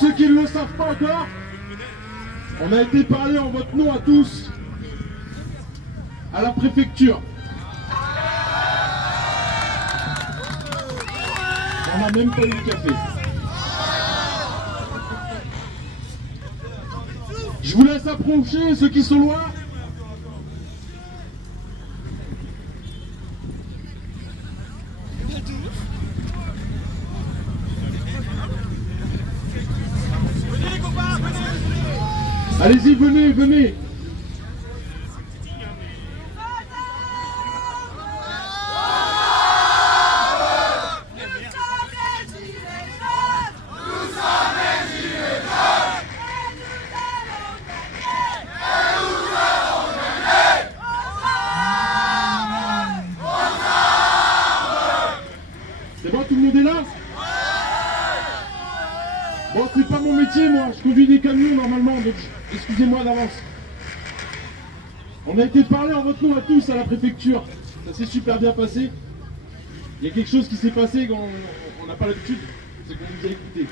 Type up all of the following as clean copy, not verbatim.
ceux qui ne le savent pas encore, on a été parlé en votre nom à tous à la préfecture. On n'a même pas eu de café. Je vous laisse approcher ceux qui sont loin. Allez-y, venez, venez. C'est bon, tout le monde est là? Bon, c'est pas mon métier, moi. Je conduis des camions normalement, donc excusez-moi d'avance. On a été parlé en votre nom à tous à la préfecture. Ça s'est super bien passé. Il y a quelque chose qui s'est passé quand on n'a pas l'habitude, c'est qu'on nous a écoutés.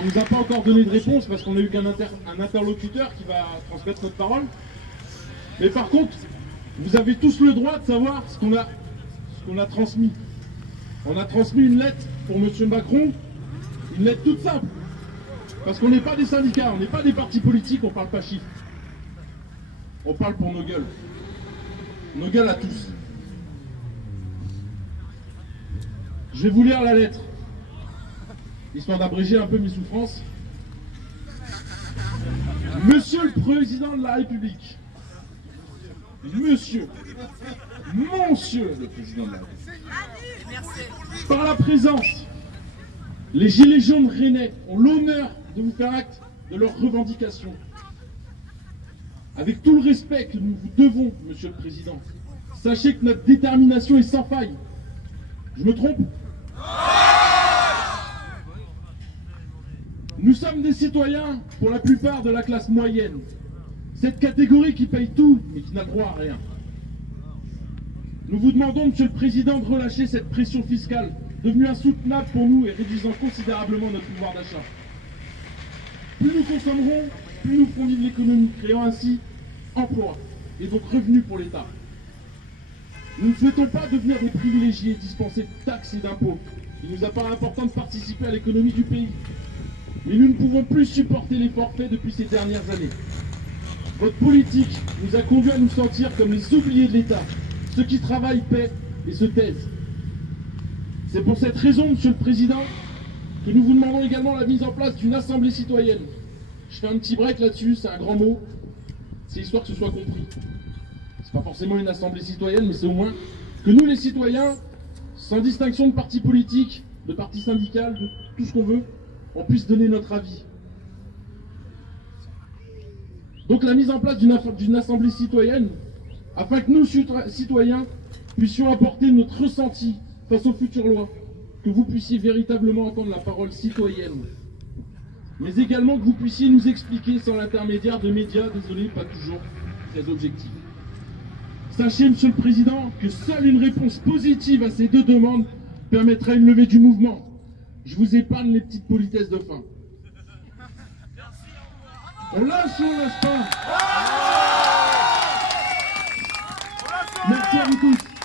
On nous a pas encore donné de réponse parce qu'on a eu qu'un interlocuteur qui va transmettre notre parole. Mais par contre, vous avez tous le droit de savoir ce qu'on a transmis. On a transmis une lettre pour M. Macron, une lettre toute simple. Parce qu'on n'est pas des syndicats, on n'est pas des partis politiques, on parle pas chiffres. On parle pour nos gueules. Nos gueules à tous. Je vais vous lire la lettre, histoire d'abréger un peu mes souffrances. Monsieur le Président de la République, Monsieur le Président de la République, par la présence, les Gilets jaunes rennais ont l'honneur de vous faire acte de leurs revendications. Avec tout le respect que nous vous devons, Monsieur le Président, sachez que notre détermination est sans faille. Je me trompe? Nous sommes des citoyens, pour la plupart de la classe moyenne. Cette catégorie qui paye tout, mais qui n'a droit à rien. Nous vous demandons, Monsieur le Président, de relâcher cette pression fiscale, devenue insoutenable pour nous et réduisant considérablement notre pouvoir d'achat. Plus nous consommerons, plus nous ferons vivre l'économie, créant ainsi emploi et donc revenus pour l'État. Nous ne souhaitons pas devenir des privilégiés dispensés de taxes et d'impôts. Il nous apparaît important de participer à l'économie du pays. Mais nous ne pouvons plus supporter les forfaits depuis ces dernières années. Votre politique nous a conduits à nous sentir comme les oubliés de l'État. Ceux qui travaillent paient et se taisent. C'est pour cette raison, Monsieur le Président, que nous vous demandons également la mise en place d'une assemblée citoyenne. Je fais un petit break là-dessus, c'est un grand mot. C'est histoire que ce soit compris. C'est pas forcément une assemblée citoyenne, mais c'est au moins que nous les citoyens, sans distinction de parti politique, de parti syndical, de tout ce qu'on veut, on puisse donner notre avis. Donc la mise en place d'une assemblée citoyenne, afin que nous, citoyens, puissions apporter notre ressenti face aux futures lois, que vous puissiez véritablement entendre la parole citoyenne, mais également que vous puissiez nous expliquer sans l'intermédiaire de médias, désolé, pas toujours très objectifs. Sachez, Monsieur le Président, que seule une réponse positive à ces deux demandes permettra une levée du mouvement. Je vous épargne les petites politesses de fin. On lâche ou on lâche pas? Merci à vous tous.